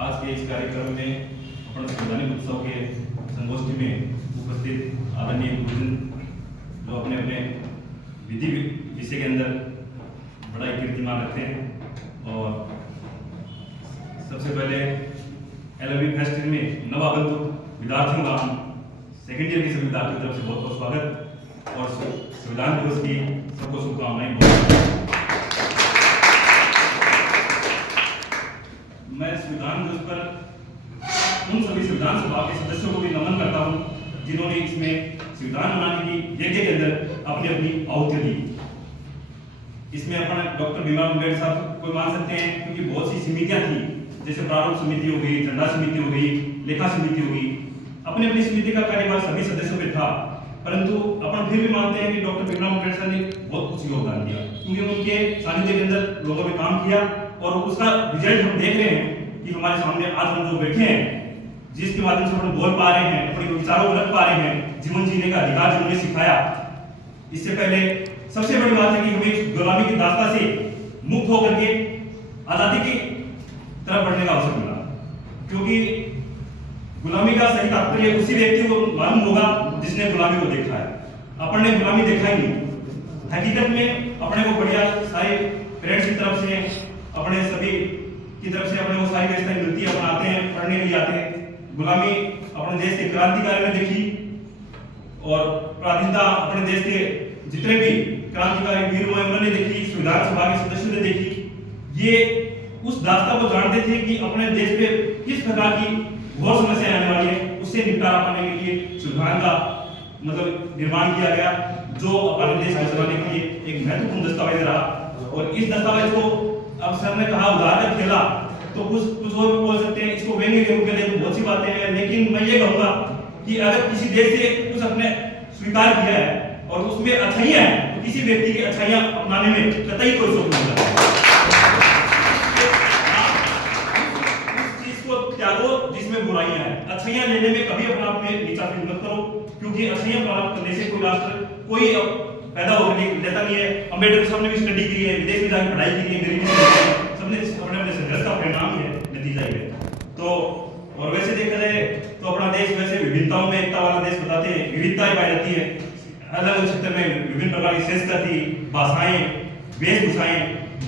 आज के इस कार्यक्रम में अपन संवैधानिक उत्सव के संगोष्ठी में उपस्थित आदरणीय गुरुजन जो अपने अपने विधि विषय के अंदर बड़ा ही कीर्तिमान रखते हैं। और सबसे पहले LLB फेस्ट में नव आगंतुक विद्यार्थियों का सेकेंड ईयर के सभी विद्यार्थियों की तरफ से बहुत बहुत स्वागत और संविधान दिवस की सबको शुभकामनाएं। मैं संविधान दिवस पर उन सभी संविधान सभा के सदस्यों को भी नमन करता हूं जिन्होंने इसमें संविधान बनाने की यज्ञ के अंदर अपनी अपनी आहुति दी। इसमें अपन डॉक्टर भीमराव अम्बेडकर साहब को मान सकते हैं क्योंकि बहुत सी समितियां थी, जैसे प्रारूप समिति हो गई, झंडा समिति हो गई, लेखा समिति हो गई। अपनी अपनी समिति का कार्यभार सभी सदस्यों पे था, परंतु अपन फिर भी मानते हैं कि डॉक्टर भीमराव अम्बेडकर ने बहुत कुछ योगदान दिया क्योंकि उनके सानिध्य के अंदर लोगों ने काम किया और उसका रिजल्ट हम देख रहे हैं कि हमारे सामने आज हम जो बैठे हैं, जिसके माध्यम से हम बोल पा रहे हैं, अपने विचारों को रख पा रहे हैं, जीवन जीने का अधिकार जिन्होंने सिखाया। इससे पहले सबसे बड़ी बात है कि हमें गुलामी की दास्ता से मुक्त होकर के आजादी की तरफ बढ़ने का अवसर मिला, क्योंकि गुलामी का सही तात्पर्य उसी व्यक्ति को मालूम होगा जिसने गुलामी को देखा है। अपन ने गुलामी देखा ही नहीं। हकीकत में अपने को बढ़िया सारे पेरेंट्स की तरफ से, अपने सभी की तरफ से अपने को सारी व्यवस्थाएं मिलती है, अपन आते हैं, पढ़ने के लिए आते हैं। गुलामी अपने देश के क्रांतिकारी ने देखी और पराधीनता अपने देश के जितने भी क्रांतिकारी वीर हुए उन्होंने देखी, संविधान सभा के सदस्यों ने देखी। ये उस दास्ता को जानते थे कि अपने देश पे किस प्रकार की घोर समस्या आने वाली है, उससे निपटारा पाने के लिए संविधान का मतलब निर्माण किया गया, जो अपने देश को चलाने के लिए एक महत्वपूर्ण दस्तावेज रहा। और इस दस्तावेज को अब सर ने कहा उधार का खेला, तो कुछ और भी बोल सकते हैं, इसको व्यंग्य के रूप में ले तो बहुत सी बातें हैं, लेकिन मैं ये कहूंगा कि अगर किसी देश से कुछ अपने स्वीकार किया है और उसमें अच्छाइयां हैं तो किसी व्यक्ति की अच्छाइयां अपनाने में कतई कोई शोक नहीं होता। उस चीज को त्यागो जिसमें बुराइयां हैं। अच्छाइयां लेने में कभी अपना आप में नीचा फील मत करो, क्योंकि अच्छाइयां प्राप्त करने से कोई राष्ट्र कोई पैदा होकर लेता नहीं है। अम्बेडकर साहब ने भी स्टडी की है, विदेश में जाकर पढ़ाई की है, गरीबी से सबने अपने अपने संघर्ष का परिणाम है, नतीजा ही है। तो और वैसे देखा जाए तो अपना देश वैसे विभिन्नताओं में एकता वाला देश बताते हैं, विविधताएं पाई जाती है। अलग अलग क्षेत्र में विभिन्न प्रकार की संस्कृति, भाषाएं, वेशभूषाएं,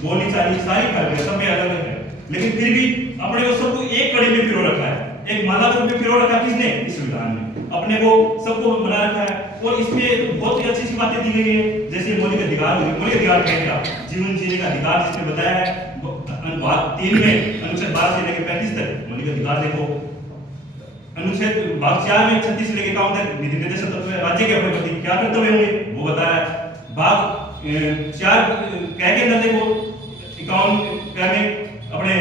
बोलीचाली सारी फर्क है, सब में अलग अलग है, लेकिन फिर भी अपने को सबको एक कड़ी में पिरो रखा है, एक माला में पिरो रखा है। किसने? इस संविधान ने अपने को सबको बना रखा है। और इसमें बहुत ही अच्छी सी बातें दी गई है, जैसे मौलिक अधिकार। मौलिक अधिकार क्या है? जीवन जीने का अधिकार, जिसमें बताया है भाग 3 में अनुच्छेद 12 से लेकर 35 तक मौलिक अधिकार देखो। अनुच्छेद भाग 4 में 36 से लेकर 51 तक नीति निर्देशक तत्व है, राज्य के अपने प्रति क्या कर्तव्य होंगे वो बताया है। भाग 4 क्या के अंदर देखो 51 क्या में अपने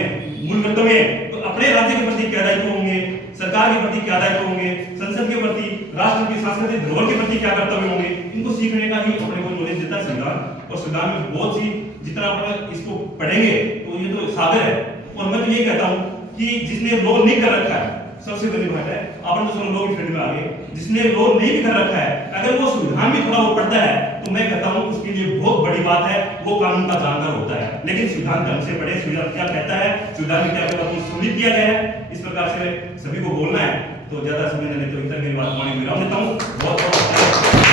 मूल कर्तव्य है, तो अपने राज्य के प्रति क्या दायित्व होंगे, सरकार के प्रति क्या दायित्व होंगे, संसद के प्रति, राष्ट्र की सांस्कृतिक धरोहर के प्रति क्या कर्तव्य होंगे, इनको सीखने का ही अपने को नॉलेज देता है संविधान। और संविधान में बहुत सी, जितना अपन इसको पढ़ेंगे तो ये तो सागर है। और मैं तो ये कहता हूँ कि जिसने लॉ नहीं कर रखा है, सबसे बड़ी बात है, अपन तो सब लॉ की फील्ड में आ गए, जिसने लॉ नहीं भी कर रखा है, अगर वो संविधान में थोड़ा वो पढ़ता है तो मैं कहता हूँ उसके लिए बहुत बड़ी बात है, वो कानून का जानकार होता है। लेकिन संविधान ढंग से पढ़े, संविधान क्या कहता है, संविधान में क्या सुनिश्चित किया गया है, इस प्रकार से सभी को बोलना है। तो ज्यादा समय नहीं, तो इतना मेरी बात मानी विराम देता हूँ। बहुत बहुत